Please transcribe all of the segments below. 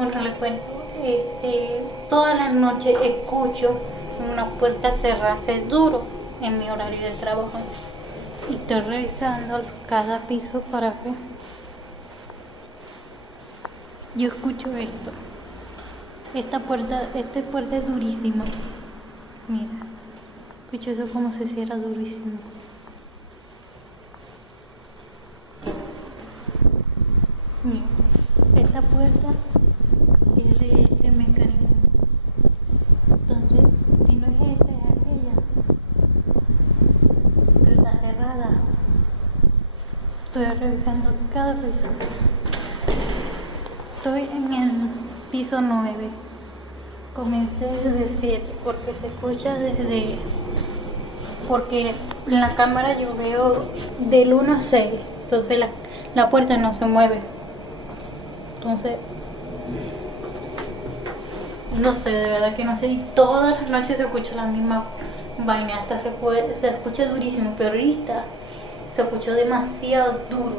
Bueno, le cuento, todas las noches escucho una puerta cerrarse duro en mi horario de trabajo. Y estoy revisando cada piso para ver. Yo escucho esto. Esta puerta es durísima. Mira, escucho eso como se cierra durísimo. Mira, esta puerta es de este mecanismo. Entonces, si no es esta, es aquella. Pero está cerrada. Estoy revisando cada piso. Estoy en el piso 9. Comencé desde 7 porque se escucha desde... Porque en la cámara yo veo del 1 a 6. Entonces la puerta no se mueve. Entonces, no sé, de verdad que no sé. Y todas las noches se escucha la misma vaina. Hasta se escucha durísimo. Pero ahorita se escuchó demasiado duro.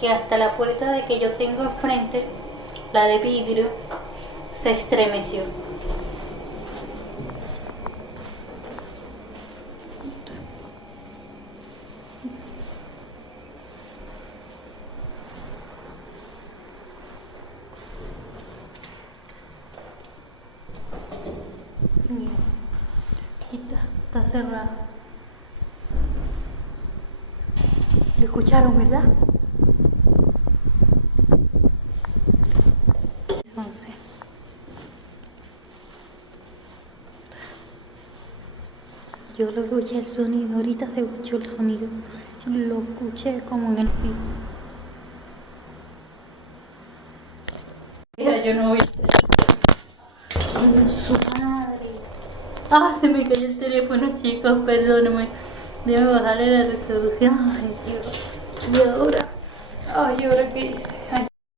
Que hasta la puerta de que yo tengo enfrente, la de vidrio, se estremeció. Mira, aquí está cerrado. ¿Lo escucharon, verdad? 11. Yo lo escuché el sonido, ahorita se escuchó el sonido. Lo escuché como en el piso. Mira, yo no voy a... ¡Ay, su madre! ¡Ah, se me cayó el teléfono, chicos! Perdónenme. Debo bajarle la resolución. ¡Ay, Dios! ¿Y ahora? ¡Ay, ahora qué hice! Ay.